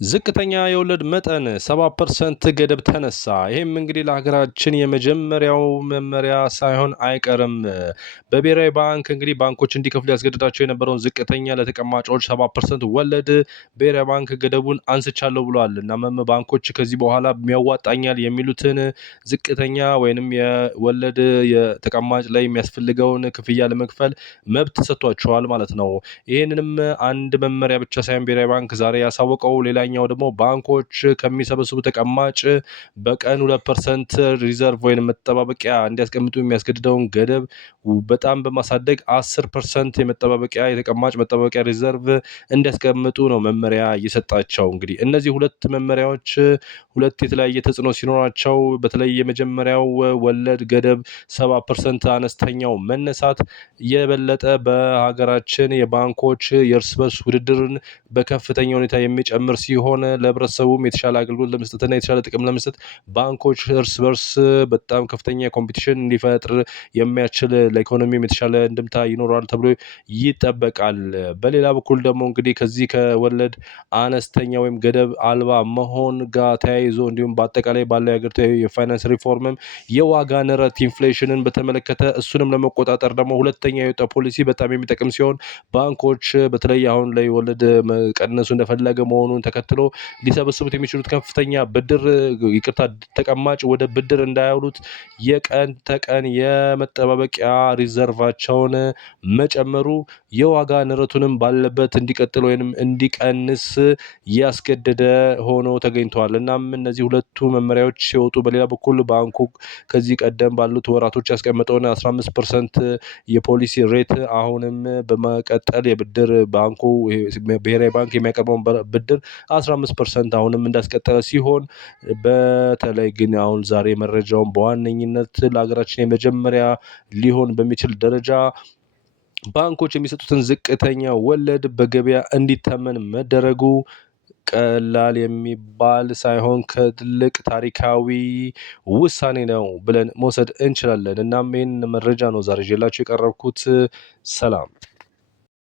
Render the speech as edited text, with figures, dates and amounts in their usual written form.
ዝቅተኛ የወለድ መጠን 7% ገደብ ተነሳ። ይህም እንግዲህ ለሀገራችን የመጀመሪያው መመሪያ ሳይሆን አይቀርም። በብሔራዊ ባንክ እንግዲህ ባንኮች እንዲከፍሉ ያስገድዳቸው የነበረውን ዝቅተኛ ለተቀማጮች 7% ወለድ ብሔራዊ ባንክ ገደቡን አንስቻለሁ ብሏል። እናም ባንኮች ከዚህ በኋላ ያዋጣኛል የሚሉትን ዝቅተኛ ወይንም የወለድ የተቀማጭ ላይ የሚያስፈልገውን ክፍያ ለመክፈል መብት ሰጥቷቸዋል ማለት ነው። ይህንንም አንድ መመሪያ ብቻ ሳይሆን ብሔራዊ ባንክ ዛሬ ያሳወቀው ሌላኛው ደግሞ ባንኮች ከሚሰበስቡ ተቀማጭ በቀን 2% ሪዘርቭ ወይም መጠባበቂያ እንዲያስቀምጡ የሚያስገድደውን ገደብ በጣም በማሳደግ 10% የመጠባበቂያ የተቀማጭ መጠባበቂያ ሪዘርቭ እንዲያስቀምጡ ነው መመሪያ እየሰጣቸው። እንግዲህ እነዚህ ሁለት መመሪያዎች ሁለት የተለያየ ተጽዕኖ ሲኖራቸው በተለይ የመጀመሪያው ወለድ ገደብ 7% አነስተኛው መነሳት የበለጠ በሀገራችን የባንኮች የእርስ በርስ ውድድርን በከፍተኛ ሁኔታ የሚጨምር ሲሆን ለህብረተሰቡም የተሻለ አገልግሎት ለመስጠትና የተሻለ ጥቅም ለመስጠት ባንኮች እርስ በርስ በጣም ከፍተኛ ኮምፒቲሽን እንዲፈጥር የሚያስችል ለኢኮኖሚም የተሻለ እንድምታ ይኖረዋል ተብሎ ይጠበቃል። በሌላ በኩል ደግሞ እንግዲህ ከዚህ ከወለድ አነስተኛ ወይም ገደብ አልባ መሆን ጋር ተያይዞ እንዲሁም በአጠቃላይ ባለው የሀገሪቱ የፋይናንስ ሪፎርምም የዋጋ ንረት ኢንፍሌሽንን በተመለከተ እሱንም ለመቆጣጠር ደግሞ ሁለተኛ የወጣ ፖሊሲ በጣም የሚጠቅም ሲሆን ባንኮች በተለይ አሁን ላይ ወለድ መቀነሱ እንደፈለገ መሆኑን ተከትሎ ሊሰበስቡት የሚችሉት ከፍተኛ ብድር ተቀማጭ ወደ ብድር እንዳያውሉት የቀን ተቀን የመጠባበቂያ ሪዘርቫቸውን መጨመሩ የዋጋ ንረቱንም ባለበት እንዲቀጥል ወይንም እንዲቀንስ ያስገደደ ሆኖ ተገኝተዋል። እናም እነዚህ ሁለቱ መመሪያዎች ሲወጡ በሌላ በኩል ባንኩ ከዚህ ቀደም ባሉት ወራቶች ያስቀመጠውን 15% የፖሊሲ ሬት አሁንም በመቀጠል የብድር ባንኩ ብሔራዊ ባንክ የሚያቀርበውን ብድር 15% አሁንም እንዳስቀጠለ ሲሆን በተለይ ግን አሁን ዛሬ መረጃውን በዋነኝነት ለሀገራችን የመጀመሪያ ሊሆን በሚችል ደረጃ ባንኮች የሚሰጡትን ዝቅተኛ ወለድ በገበያ እንዲተመን መደረጉ ቀላል የሚባል ሳይሆን ከትልቅ ታሪካዊ ውሳኔ ነው ብለን መውሰድ እንችላለን። እናም ይህን መረጃ ነው ዛሬ ይዤላችሁ የቀረብኩት። ሰላም።